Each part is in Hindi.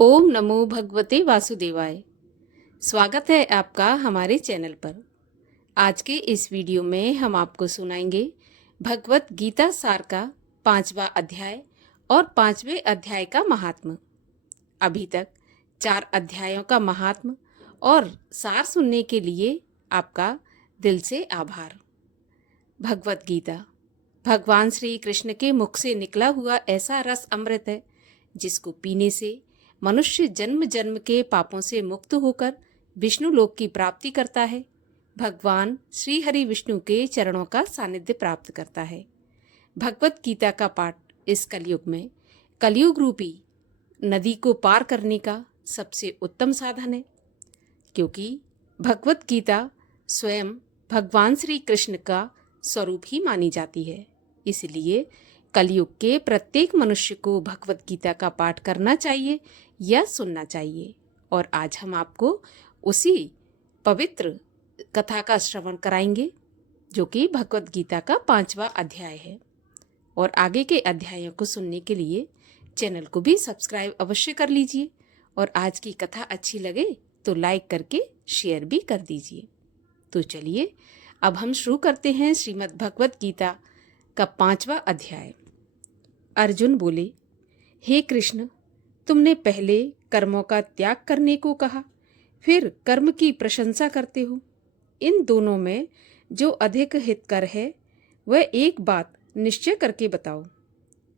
ओम नमो भगवते वासुदेवाय। स्वागत है आपका हमारे चैनल पर। आज के इस वीडियो में हम आपको सुनाएंगे भगवत गीता सार का 5वां अध्याय और 5वें अध्याय का महात्म। अभी तक 4 अध्यायों का महात्म और सार सुनने के लिए आपका दिल से आभार। भगवत गीता भगवान श्री कृष्ण के मुख से निकला हुआ ऐसा रस अमृत है जिसको पीने से मनुष्य जन्म जन्म के पापों से मुक्त होकर विष्णु लोक की प्राप्ति करता है, भगवान श्री हरि विष्णु के चरणों का सानिध्य प्राप्त करता है। भगवत गीता का पाठ इस कलयुग में कलयुग रूपी नदी को पार करने का सबसे उत्तम साधन है, क्योंकि भगवत गीता स्वयं भगवान श्री कृष्ण का स्वरूप ही मानी जाती है। इसलिए कलयुग के प्रत्येक मनुष्य को भगवत गीता का पाठ करना चाहिए या सुनना चाहिए। और आज हम आपको उसी पवित्र कथा का श्रवण कराएंगे जो कि भगवत गीता का 5वां अध्याय है। और आगे के अध्यायों को सुनने के लिए चैनल को भी सब्सक्राइब अवश्य कर लीजिए और आज की कथा अच्छी लगे तो लाइक करके शेयर भी कर दीजिए। तो चलिए अब हम शुरू करते हैं श्रीमद् भगवत गीता का 5वां अध्याय। अर्जुन बोले, हे कृष्ण, तुमने पहले कर्मों का त्याग करने को कहा, फिर कर्म की प्रशंसा करते हो। इन दोनों में जो अधिक हितकर है वह एक बात निश्चय करके बताओ।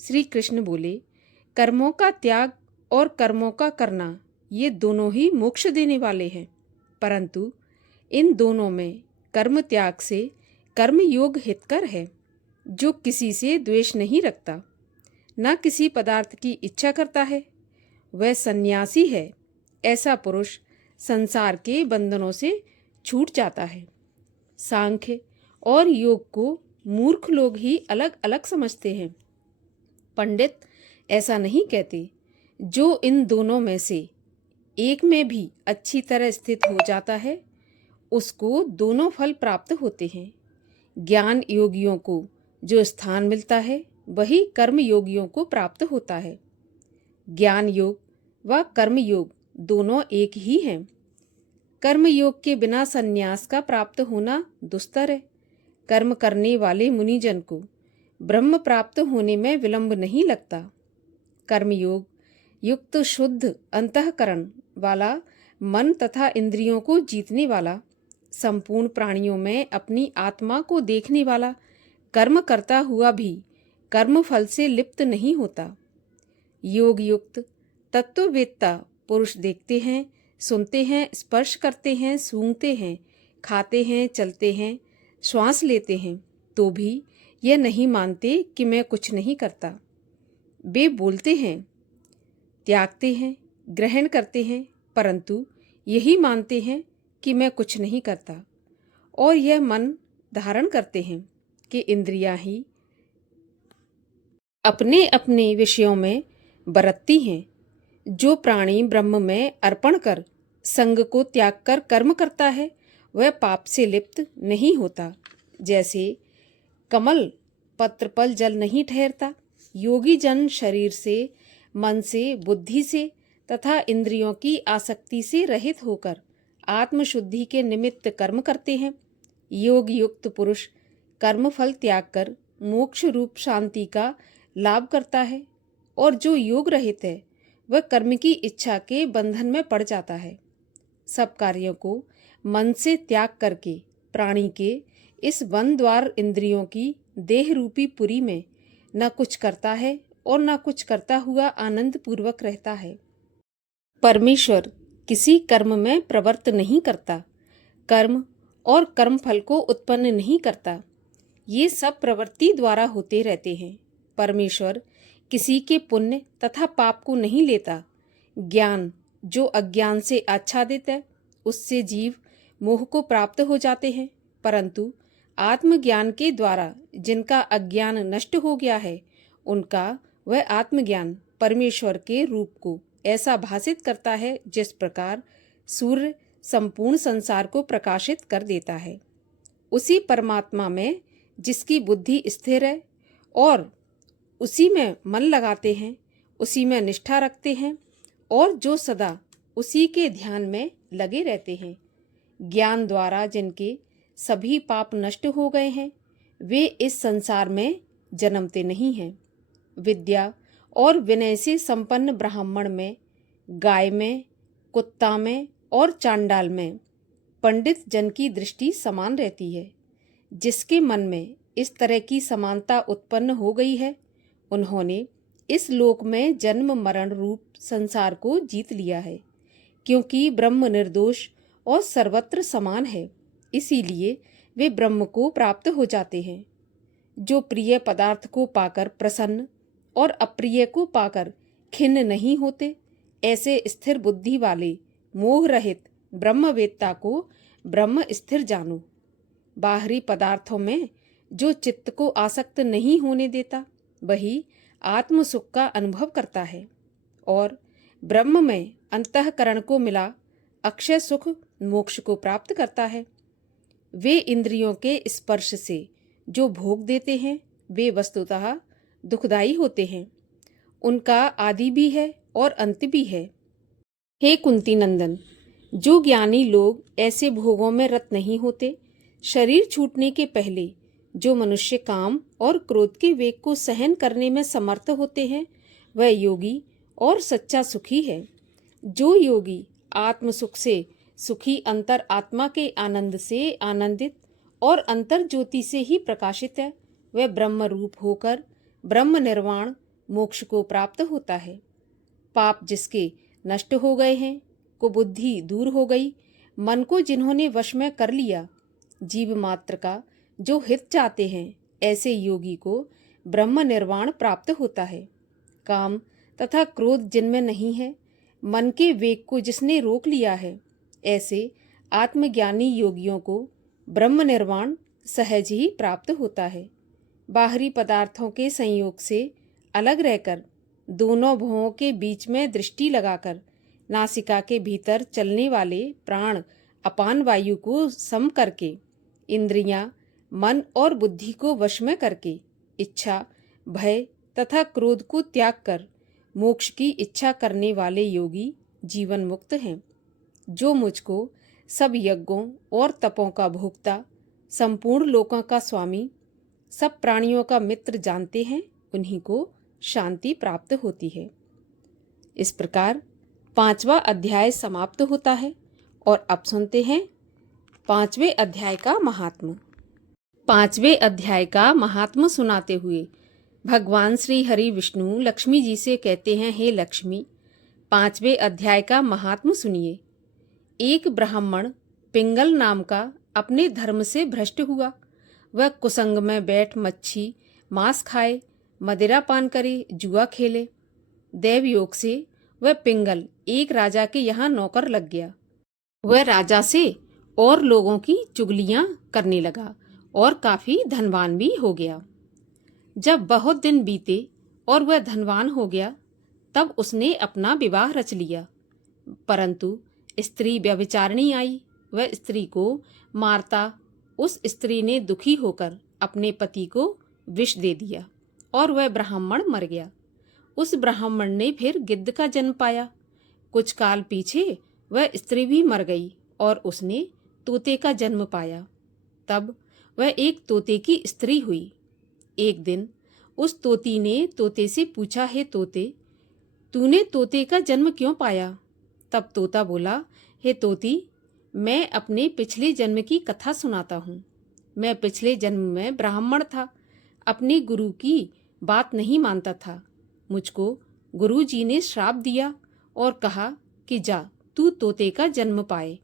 श्री कृष्ण बोले, कर्मों का त्याग और कर्मों का करना ये दोनों ही मोक्ष देने वाले हैं, परंतु इन दोनों में कर्म त्याग से कर्म योग हितकर है, जो किसी से द्वेष नहीं रखता, न किसी पदार्थ की इच्छा करता है, वह सन्यासी है। ऐसा पुरुष संसार के बंधनों से छूट जाता है। सांख्य और योग को मूर्ख लोग ही अलग अलग समझते हैं। पंडित ऐसा नहीं कहते। जो इन दोनों में से एक में भी अच्छी तरह स्थित हो जाता है उसको दोनों फल प्राप्त होते हैं। ज्ञान योगियों को जो स्थान मिलता है वही कर्म योगियों को प्राप्त होता है। ज्ञान योग व कर्म योग दोनों एक ही हैं। कर्म योग के बिना संन्यास का प्राप्त होना दुस्तर है। कर्म करने वाले मुनिजन को ब्रह्म प्राप्त होने में विलंब नहीं लगता। कर्म योग युक्त शुद्ध अंतःकरण वाला मन तथा इंद्रियों को जीतने वाला, संपूर्ण प्राणियों में अपनी आत्मा को देखने वाला कर्म करता हुआ भी कर्म फल से लिप्त नहीं होता। योग युक्त तत्ववेत्ता पुरुष देखते हैं, सुनते हैं, स्पर्श करते हैं, सूंघते हैं, खाते हैं, चलते हैं, श्वास लेते हैं, तो भी यह नहीं मानते कि मैं कुछ नहीं करता। वे बोलते हैं, त्यागते हैं, ग्रहण करते हैं, परंतु यही मानते हैं कि मैं कुछ नहीं करता। और यह मन धारण करते हैं कि इंद्रियां ही अपने अपने विषयों में बरतती हैं। जो प्राणी ब्रह्म में अर्पण कर संग को त्याग कर कर्म करता है वह पाप से लिप्त नहीं होता। जैसे कमल पत्र पर जल नहीं ठहरता, योगी जन शरीर से, मन से, बुद्धि से तथा इंद्रियों की आसक्ति से रहित होकर आत्मशुद्धि के निमित्त कर्म करते हैं। योग युक्त पुरुष कर्म फल त्याग कर मोक्ष रूप शांति का लाभ करता है, और जो योग रहित है वह कर्म की इच्छा के बंधन में पड़ जाता है। सब कार्यों को मन से त्याग करके प्राणी के इस वन द्वार इंद्रियों की देह रूपी पुरी में न कुछ करता है और न कुछ करता हुआ आनंद पूर्वक रहता है। परमेश्वर किसी कर्म में प्रवृत्त नहीं करता, कर्म और कर्म फल को उत्पन्न नहीं करता। ये सब प्रवृत्ति द्वारा होते रहते हैं। परमेश्वर किसी के पुण्य तथा पाप को नहीं लेता। ज्ञान जो अज्ञान से आच्छादित है उससे जीव मोह को प्राप्त हो जाते हैं, परंतु आत्मज्ञान के द्वारा जिनका अज्ञान नष्ट हो गया है उनका वह आत्मज्ञान परमेश्वर के रूप को ऐसा भासित करता है जिस प्रकार सूर्य संपूर्ण संसार को प्रकाशित कर देता है। उसी परमात्मा में जिसकी बुद्धि स्थिर है और उसी में मन लगाते हैं, उसी में निष्ठा रखते हैं और जो सदा उसी के ध्यान में लगे रहते हैं। ज्ञान द्वारा जिनके सभी पाप नष्ट हो गए हैं, वे इस संसार में जन्मते नहीं हैं। विद्या और विनय से संपन्न ब्राह्मण में, गाय में, कुत्ता में और चांडाल में पंडित जन की दृष्टि समान रहती है। जिसके मन में इस तरह की समानता उत्पन्न हो गई है, उन्होंने इस लोक में जन्म मरण रूप संसार को जीत लिया है। क्योंकि ब्रह्म निर्दोष और सर्वत्र समान है, इसीलिए वे ब्रह्म को प्राप्त हो जाते हैं। जो प्रिय पदार्थ को पाकर प्रसन्न और अप्रिय को पाकर खिन्न नहीं होते, ऐसे स्थिर बुद्धि वाले मोह रहित ब्रह्मवेत्ता को ब्रह्म स्थिर जानो। बाहरी पदार्थों में जो चित्त को आसक्त नहीं होने देता, वही आत्म सुख का अनुभव करता है और ब्रह्म में अंतःकरण को मिला अक्षय सुख मोक्ष को प्राप्त करता है। वे इंद्रियों के स्पर्श से जो भोग देते हैं, वे वस्तुतः दुखदायी होते हैं। उनका आदि भी है और अंत भी है। हे कुंती नंदन, जो ज्ञानी लोग ऐसे भोगों में रत नहीं होते, शरीर छूटने के पहले जो मनुष्य काम और क्रोध के वेग को सहन करने में समर्थ होते हैं, वह योगी और सच्चा सुखी है। जो योगी आत्म सुख से सुखी अंतर आत्मा के आनंद से आनंदित और अंतर ज्योति से ही प्रकाशित है, वह ब्रह्म रूप होकर ब्रह्म निर्वाण मोक्ष को प्राप्त होता है। पाप जिसके नष्ट हो गए हैं, कुबुद्धि दूर हो गई, मन को जिन्होंने वश में कर लिया, जीव मात्र का जो हित चाहते हैं, ऐसे योगी को ब्रह्म निर्वाण प्राप्त होता है। काम तथा क्रोध जिनमें नहीं है, मन के वेग को जिसने रोक लिया है, ऐसे आत्मज्ञानी योगियों को ब्रह्म निर्वाण सहज ही प्राप्त होता है। बाहरी पदार्थों के संयोग से अलग रहकर, दोनों भुवों के बीच में दृष्टि लगाकर, नासिका के भीतर चलने वाले प्राण अपान वायु को सम करके, इंद्रियां, मन और बुद्धि को वश में करके, इच्छा, भय तथा क्रोध को त्याग कर मोक्ष की इच्छा करने वाले योगी जीवन मुक्त हैं। जो मुझको सब यज्ञों और तपों का भोक्ता, संपूर्ण लोकों का स्वामी, सब प्राणियों का मित्र जानते हैं, उन्हीं को शांति प्राप्त होती है। इस प्रकार 5वां अध्याय समाप्त होता है और अब सुनते हैं 5वें अध्याय का महात्म्य। 5वें अध्याय का महात्म्य सुनाते हुए भगवान श्री हरि विष्णु लक्ष्मी जी से कहते हैं, हे लक्ष्मी, 5वें अध्याय का महात्म्य सुनिए। एक ब्राह्मण पिंगल नाम का अपने धर्म से भ्रष्ट हुआ। वह कुसंग में बैठ मच्छी मांस खाए, मदिरा पान करे, जुआ खेले। दैव योग से वह पिंगल एक राजा के यहाँ नौकर लग गया। वह राजा से और लोगों की चुगलियां करने लगा और काफी धनवान भी हो गया। जब बहुत दिन बीते और वह धनवान हो गया, तब उसने अपना विवाह रच लिया। परंतु स्त्री व्यभिचारिणी आई। वह स्त्री को मारता उस स्त्री ने दुखी होकर अपने पति को विष दे दिया और वह ब्राह्मण मर गया। उस ब्राह्मण ने फिर गिद्ध का जन्म पाया। कुछ काल पीछे वह स्त्री भी मर गई और उसने तोते का जन्म पाया। तब वह एक तोते की स्त्री हुई। एक दिन उस तोती ने तोते से पूछा, हे तोते, तूने तोते का जन्म क्यों पाया? तब तोता बोला, हे तोती, मैं अपने पिछले जन्म की कथा सुनाता हूँ। मैं पिछले जन्म में ब्राह्मण था, अपने गुरु की बात नहीं मानता था। मुझको गुरु जी ने श्राप दिया और कहा कि जा तू तोते का जन्म पाए।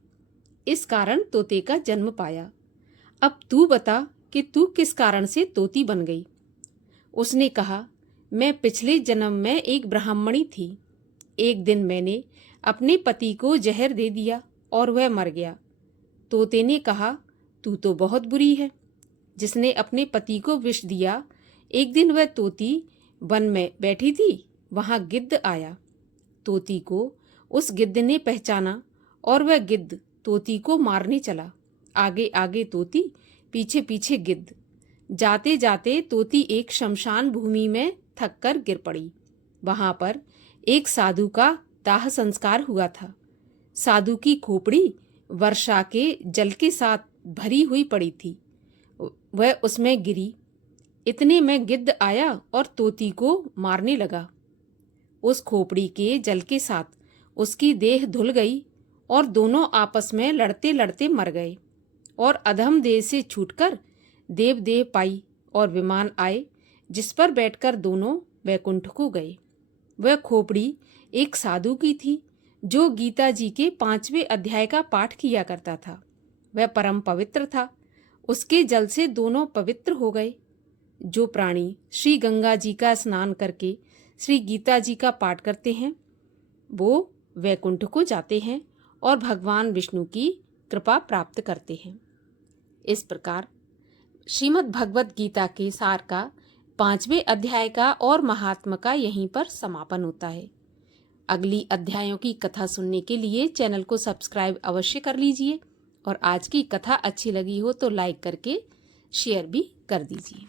इस कारण तोते का जन्म पाया। अब तू बता कि तू किस कारण से तोती बन गई। उसने कहा, मैं पिछले जन्म में एक ब्राह्मणी थी। एक दिन मैंने अपने पति को जहर दे दिया और वह मर गया। तोते ने कहा, तू तो बहुत बुरी है, जिसने अपने पति को विष दिया। एक दिन वह तोती वन में बैठी थी, वहां गिद्ध आया। तोती को उस गिद्ध ने पहचाना और वह गिद्ध तोती को मारने चला। आगे आगे तोती, पीछे पीछे गिद्ध। जाते जाते तोती एक शमशान भूमि में थक कर गिर पड़ी। वहां पर एक साधु का दाह संस्कार हुआ था। साधु की खोपड़ी वर्षा के जल के साथ भरी हुई पड़ी थी। वह उसमें गिरी। इतने में गिद्ध आया और तोती को मारने लगा। उस खोपड़ी के जल के साथ उसकी देह धुल गई और दोनों आपस में लड़ते लड़ते मर गए और अधम देह से छूटकर देव देह पाई और विमान आए जिस पर बैठकर दोनों वैकुंठ को गए। वह खोपड़ी एक साधु की थी जो गीता जी के 5वें अध्याय का पाठ किया करता था। वह परम पवित्र था। उसके जल से दोनों पवित्र हो गए। जो प्राणी श्री गंगा जी का स्नान करके श्री गीता जी का पाठ करते हैं वो वैकुंठ को जाते हैं और भगवान विष्णु की कृपा प्राप्त करते हैं। इस प्रकार श्रीमद् भगवत गीता के सार का 5वें अध्याय का और महात्मा का यहीं पर समापन होता है। अगली अध्यायों की कथा सुनने के लिए चैनल को सब्सक्राइब अवश्य कर लीजिए और आज की कथा अच्छी लगी हो तो लाइक करके शेयर भी कर दीजिए।